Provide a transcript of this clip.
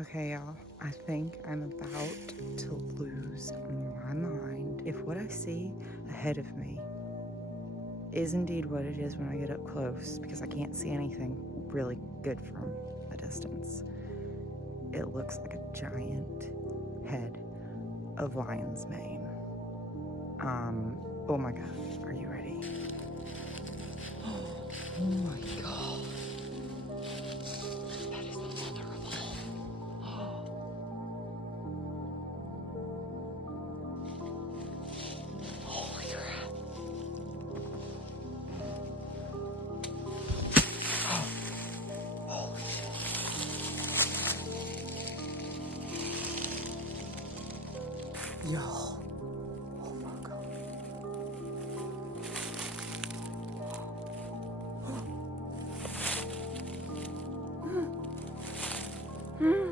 Okay, y'all, I think I'm about to lose my mind if what I see ahead of me is indeed what it is when I get up close, because I can't see anything really good from a distance. It looks like a giant head of lion's mane. Oh my gosh, are you ready? Oh my god. That is vulnerable. Holy crap. Holy shit. Y'all,